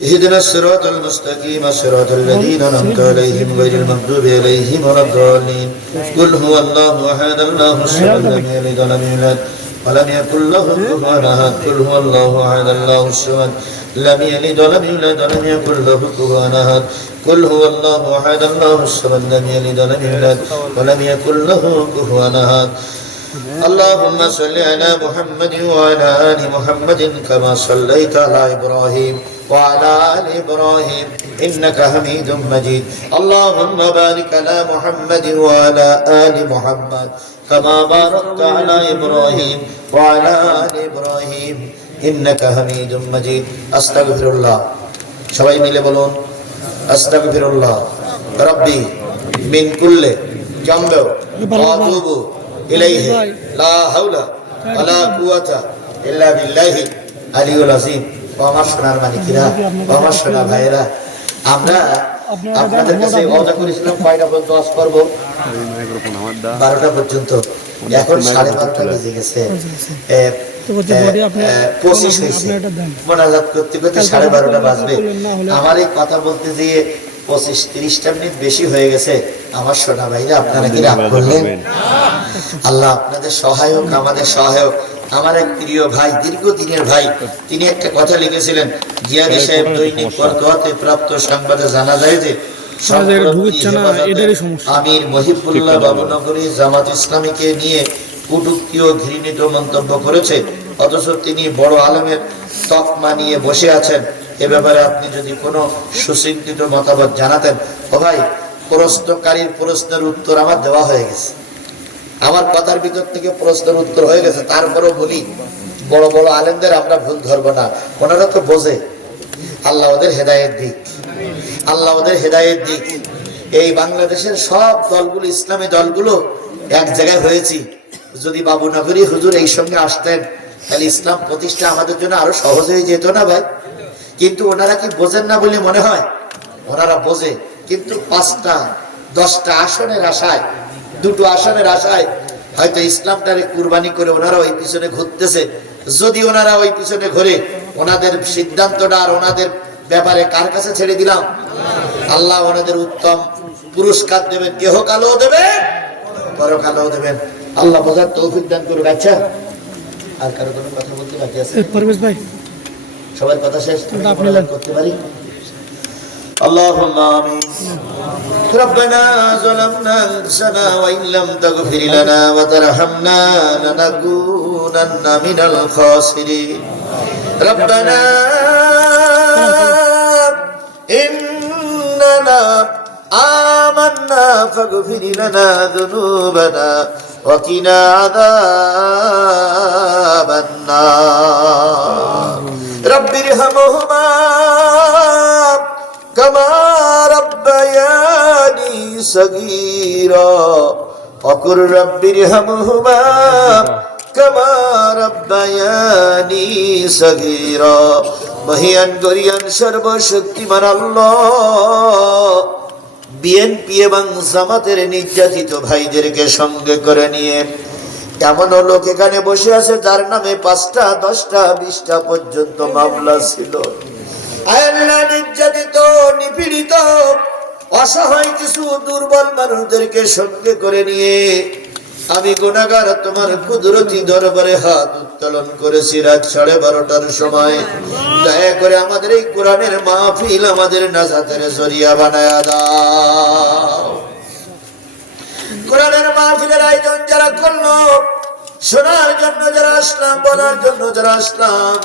اهدنا الصراط المستقيم صراط الذين أنعمت عليهم غير المغضوب عليهم ولا الضالين. قل هو الله أحد الله الصمد لم يلد ولم يولد ولم يكن له كفوا أحد. قل هو الله أحد الله الصمد لم يلد ولم يولد ولم يكن له كفوا أحد. قل هو الله أحد الله الصمد لم يلد ولم يولد ولم يكن له كفوا أحد. اللهم صل على محمد وعلى آل محمد كما صليت على إبراهيم وعلى آل إبراهيم إنك حميد مجيد. اللهم بارك على محمد وعلى آل محمد كما باركت على إبراهيم وعلى آل إبراهيم إنك حميد مجيد. أستغفرullah. সবাই মিলে বলুন আস্তাগফিরুল্লাহ রাব্বি মিন কুল্লি জামবি ওয়া আতুবু ইলাইহি লা হাওলা ওয়ালা কুওয়াতা ইল্লা বিল্লাহি আলিয়ুল আযীম। আমার সোনার মানিকেরা, আমার সোনা ভাইয়েরা, আমরা আপনাদের কাছে ওয়াদা করেছিলাম কয়টা পর্যন্ত ওয়াজ করব? 12টা পর্যন্ত। এখন 12:30 বেজে গেছে, 25 হয়েছে। মোনাজাত করতে করতে 12:30 বাজবে। আমার এই কথা বলতে গিয়ে 25-30টা মিনিট বেশি হয়ে গেছে। আমার সোনা ভাইরা, আপনারা কি রাগ করলেন? আল্লাহ আপনাদের সহায়ক, আমাদের সহায়ক। আমার এক প্রিয় ভাই, দীর্ঘদিনের ভাই, তিনি একটা কথা লিখেছিলেন। জিয়াদি সাহেব দৈনিক ফতোয়াতে প্রাপ্ত সংবাদে জানা যায় যে আমির মহিবুল্লাহ বাবুনগরী জামাত ইসলামীকে নিয়ে কটূক্তি ও ঘৃণিত মন্তব্য করেছে, অথচ তিনি বড় আলেমের তকমা নিয়ে বসে আছেন। এ ব্যাপারে আপনি যদি কোনো সুচিন্তিত মতামত জানাতেন। ও ভাই, প্রশ্নকারীর প্রশ্নের উত্তর আমার দেওয়া হয়ে গেছে, আমার কথার ভিতর থেকে প্রশ্নের উত্তর হয়ে গেছে। তারপরেও বলি, বড় বড় আলেমদের আমরা ভুল ধরবো না, ওনারা তো বোঝে। আল্লাহ ওদের হেদায়েত দিক, আল্লাহ ওদের হেদায়েত দিক। এই বাংলাদেশের সব দলগুলো, ইসলামী দলগুলো এক জায়গায় হয়েছি। যদি বাবুনগরী হুজুর এই সঙ্গে আসতেন, তাহলে ইসলাম প্রতিষ্ঠা আমাদের জন্য আরো সহজ হয়ে যেত না ভাই? কিন্তু ওনারা কি বোঝেন না বলে মনে হয়? ওনারা বোঝে, কিন্তু 5টা-10টা আসনের আশায়, 2টো আসনের আশায় হয়তো ইসলামটারে কুরবানি করে ওনারা ওই পিছনে ঘুরতেছে। যদি ওনারা ওই পিছনে ঘুরে, ওনাদের সিদ্ধান্তটা আর ওনাদের ব্যাপারে কার কাছে ছেড়ে দিলাম? আল্লাহ ওনাদের উত্তম পুরস্কার দেবেন, ইহকালেও দেবেন, পরকালেও দেবেন। আল্লাহ বোঝার তৌফিক দান করুক। আচ্ছা, আর কারো কোনো কথা বলতে বাকি আছে? পরবেশ ভাই, সবার কথা শেষ করতে পারি? اللهم آمين. ربنا ظلمنا أنفسنا وإن لم تغفر لنا وترحمنا لنكونن من الخاسرين. ربنا إننا آمنا فاغفر لنا ذنوبنا وقنا عذاب النار. رب ارحمهما كما ربياني صغيرا وقل رب ارحمهما كما ربياني صغيرا. মহিয়ান গরিয়ান সর্বশক্তিমান আল্লাহ, বিএনপি এবং জামাতের নির্যাতিত ভাইদেরকে সঙ্গে করে নিয়ে এমন লোক এখানে বসে আছে যার নামে 5টা, 10টা, 20টা পর্যন্ত মামলা ছিল। আল্লাহ, নির্যাতিত, নিপীড়িত, অসহায় কিছু দুর্বল মানুষদেরকে সঙ্গে করে নিয়ে আমি গুনাহগার তোমার কুদরতি দরবারে হাত উত্তোলন করেছি রাত 12:30টার সময়। দয়া করে আমাদের এই কোরআনের মাহফিল আমাদের নাজাতের জরিয়া বানায়া দাও। কোরআনের মাহফিলের আয়োজন যারা করলো, শোনার জন্য যারা আসলাম, বলার জন্য যারা আসলাম,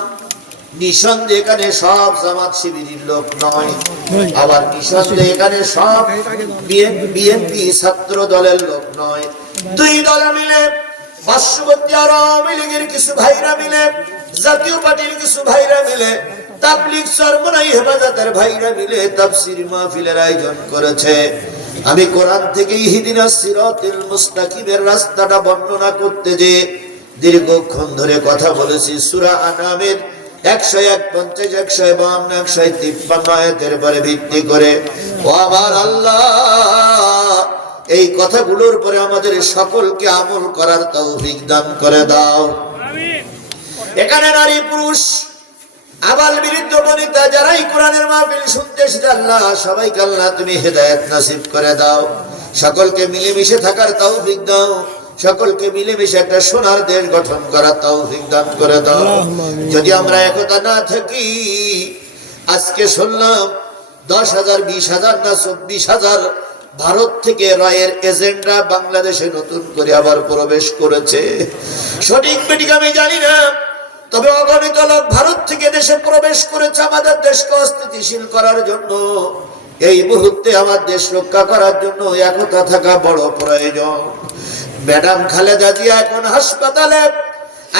নিঃসন্দেহে এখানে সব জামাত শিবিরের লোক নয়, আবার নিঃসন্দেহে এখানে সব বিএনপি ছাত্র দলের লোক নয়। 2 দল মিলে, পার্শ্ববর্তী আওয়ামী লীগের কিছু ভাইরা মিলে, জাতীয় পার্টির কিছু ভাইরা মিলে, তাবলীগ চরমনাই হেফাজতের ভাইরা মিলে তাফসীর মাহফিলের আয়োজন করেছে। আমি কোরআন থেকে ইহদিনাস সিরাতাল মুস্তাকিমের রাস্তাটা বর্ণনা করতে যে দীর্ঘক্ষণ ধরে কথা বলেছি। সূরা আনামের 101, 50, 152, 153 আয়াতের পরে ভিত্তি করে, ও আমার আল্লাহ, এই কথাগুলোর পরে আমাদের সকলকে আমল করার তৌফিক দান করে দাও। এখানে নারী পুরুষ আবাল বৃদ্ধ বনিতা যারাই কোরআনের মাহফিল শুনতে এসেছে আল্লাহ সবাইকে আল্লাহ তুমি হেদায়েত নসিব করে দাও, সকলকে মিলেমিশে থাকার তৌফিক দাও, সকলকে মিলেমিশে একটা সোনার দেশ গঠন করার তৌফিক দান করে দাও। যদি আমরা একতা না থাকি, আজকে শুনলাম 10,000 20,000 না 24,000 ভারত থেকে রয়ের এজেন্ডা বাংলাদেশে নতুন করে আবার প্রবেশ করেছে। সঠিক বেঠিক আমি জানি না, তবে অগণিত লোক ভারত থেকে দেশে প্রবেশ করেছে আমাদের দেশকে অস্থিতিশীল করার জন্য। এই মুহূর্তে আমার দেশ রক্ষা করার জন্য একতা থাকা বড় প্রয়োজন। ম্যাডাম খালেদা জিয়া এখন হাসপাতালে,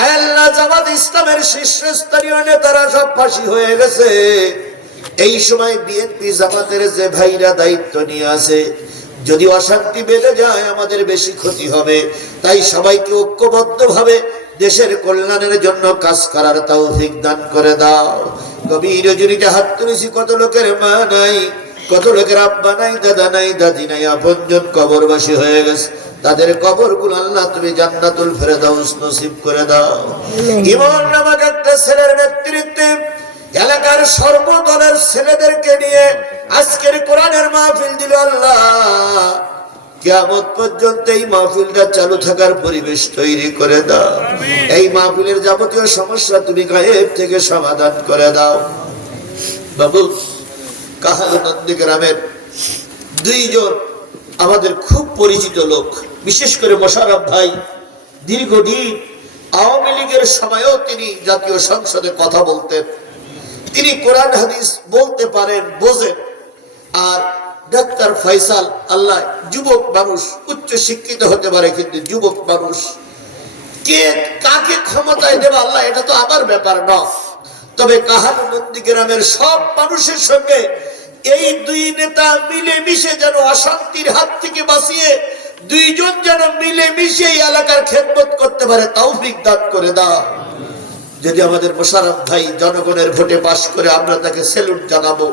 আল্লাহ জামাত ইসলামের শীর্ষস্থানীয় নেতারা সব ফাঁসি হয়ে গেছে। এই সময় বিএনপি জামাতের যে ভাইরা দায়িত্ব নিয়ে আছে, যদি অশান্তি বেড়ে যায় আমাদের বেশি ক্ষতি হবে। তাই সবাইকে ঐক্যবদ্ধভাবে দেশের কল্যাণের জন্য কাজ করার তৌফিক দান করে দাও। গভীর রজনীতে হাত তুলেছি, কত লোকের মা নাই, কত লোকের আব্বা নাই, দাদা নাই, দাদি নাই, আপনজন কবরবাসী হয়ে গেছে। তাদের কবরগুলো আল্লাহ তুমি জান্নাতুল ফেরদাউস নসিব করে দাও। ইমন নামক একটা ছেলের নেতৃত্বে এলাকার সর্বদলের ছেলেদেরকে নিয়ে আজকের কোরআনের মাহফিল দিল আল্লাহ। কিয়ামত পর্যন্ত এই মাহফিলটা চালু থাকার পরিবেশ তৈরি করে দাও। এই মাহফিলের যাবতীয় সমস্যা তুমি গায়েব থেকে সমাধান করে দাও। বাবু, কাহাল নন্দীগ্রামের দুইজন আমাদের খুব পরিচিত লোক, বিশেষ করে মোশাররফ ভাই দীর্ঘদিন আওয়ামী লীগের সময়ও তিনি জাতীয় সংসদে কথা বলতেন। তিনি কোরআন হাদিস বলতে পারেন, বোঝেন। আর ডাক্তার ফয়সাল, আল্লাহ, যুবক মানুষ, উচ্চ শিক্ষিত হতে পারে, কিন্তু যুবক মানুষ, কে কাকে ক্ষমতায় দেবে আল্লাহ এটা তো আমার ব্যাপার নয়। তবে কাহাল নন্দীগ্রামের সব মানুষের সঙ্গে এই দুই নেতা মিলে মিশে যেন অশান্তির হাত থেকে বাঁচিয়ে দুইজন যেন মিলে মিশে এই এলাকার খেদমত করতে পারে তৌফিক দান করে দাও। যদি আমাদের মোশাররফ ভাই জনগণের ভোটে পাশ করে, আমরা তাকে স্যালুট জানাবো।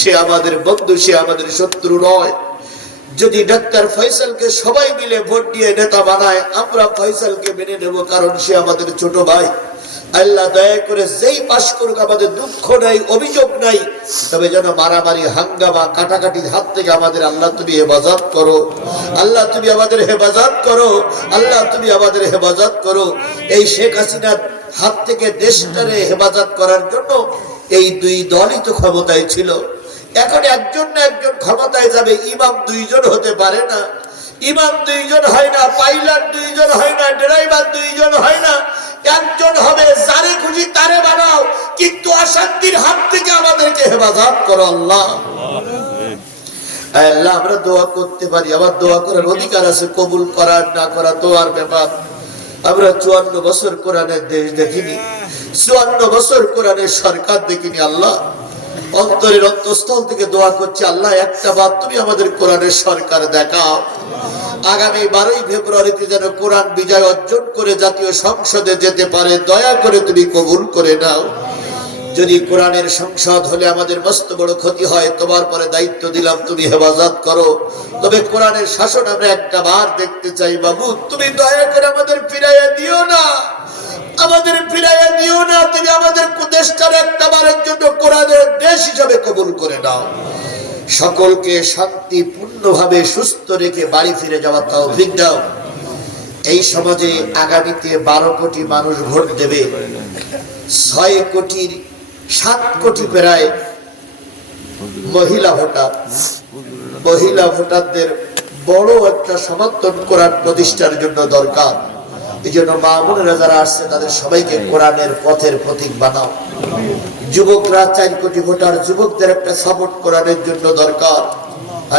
সে আমাদের বন্ধু, সে আমাদের শত্রু নয়। যদি ডাক্তার ফয়সালকে সবাই মিলে ভোট দিয়ে নেতা বানায়, আমরা ফয়সালকে মেনে নেব, কারণ সে আমাদের ছোট ভাই। আল্লাহ দয়া করে যেই পাশ করুক আমাদের দুঃখ নাই, অভিযোগ নাই, তবে যেন মারামারি, হাঙ্গামা, কাটাকাটির হাত থেকে আমাদের আল্লাহ তুমি হেফাজত করো। আল্লাহ তুমি আমাদের হেফাজত করো। আল্লাহ তুমি আমাদের হেফাজত করো। এই শেখ হাসিনার হাত থেকে দেশটারে হেফাজত করার জন্য এই দুই দলই তো ক্ষমতায় ছিল। এখন একজন না একজন ক্ষমতায় যাবে। ইমাম দুইজন হতে পারে না, ইমাম দুইজন হয় না, পাইলট দুইজন হয় না, ড্রাইভার দুইজন হয় না, একজন হবে। যারে খুশি তারে বানাও, কিন্তু অশান্তির হাত থেকে আমাদেরকে হেফাজত করো আল্লাহ। আল্লাহ আমরা দোয়া করতে পারি, আবার দোয়া করার অধিকার আছে, কবুল করার না করা দোয়ার ব্যাপার। আমরা 54 বছর কোরআনের দেশ দেখিনি, 54 বছর কোরআনের সরকার দেখিনি। আল্লাহ, অন্তরের অন্তঃস্থল থেকে দোয়া করছি, আল্লাহ একটা বার তুমি আমাদের কোরআনের সরকার দেখাও। আগামী 12ই ফেব্রুয়ারিতে যেন কোরআন বিজয় অর্জন করে জাতীয় সংসদে যেতে পারে, দয়া করে তুমি কবুল করে নাও। যদি কোরআনের সংসদ হলে আমাদের মস্ত বড় ক্ষতি হয়, তোমার পরে দায়িত্ব দিলাম, তুমি হেফাজত করো। তবে কোরআনের শাসন আমরা একটা বার দেখতে চাই। বাবু, তুমি দয়া করে আমাদের ফিরাইয়া দিও না, আমাদের ফিরাইয়া দিও না। তুমি আমাদের দেশটার একটা বারের জন্য কোরআনের দেশ হিসাবে কবুল করে নাও। সকলকে শান্তিপূর্ণভাবে সুস্থ রেখে বাড়ি ফিরে যাওয়ার তৌফিক দাও। এই সমাজে আগামীতে 12 কোটি মানুষ ভোট দেবে। 7 কোটি প্রায় মহিলা ভোটার। মহিলা ভোটারদের বড় একটা সমর্থন কোরআন প্রতিষ্ঠার জন্য দরকার। এই জন্য মা বোনেরা যারা আসছে তাদের সবাইকে কোরআনের পথের প্রতীক বানাও। যুবকরা 4 কোটি ভোটার, যুবকদের একটা সাপোর্ট কোরআনের জন্য দরকার।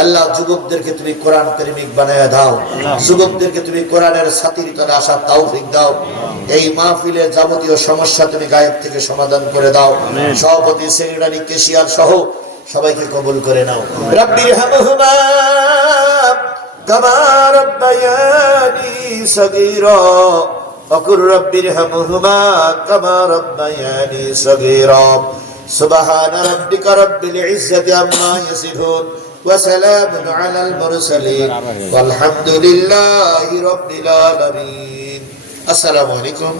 আল্লাহ, যুবকদেরকে তুমি কোরআন প্রেমিক বানায় দাও, যুবকদেরকে তুমি কোরআনের সাথীর তলে আসার তৌফিক দাও। এই মাহফিলের যাবতীয় সমস্যা তুমি গায়েব থেকে সমাধান করে দাও। সভাপতি, সেক্রেটারি, কেশিয়ার সহ সবাইকে কবুল করে নাও। রাব্বির হামহুমা কামা রাব্বায়ানি সগীরা وقل رب ارحمهما كما ربياني صغيرا سبحان ربك رب العزة عما يصفون وسلام على المرسلين والحمد لله رب العالمين. السلام عليكم.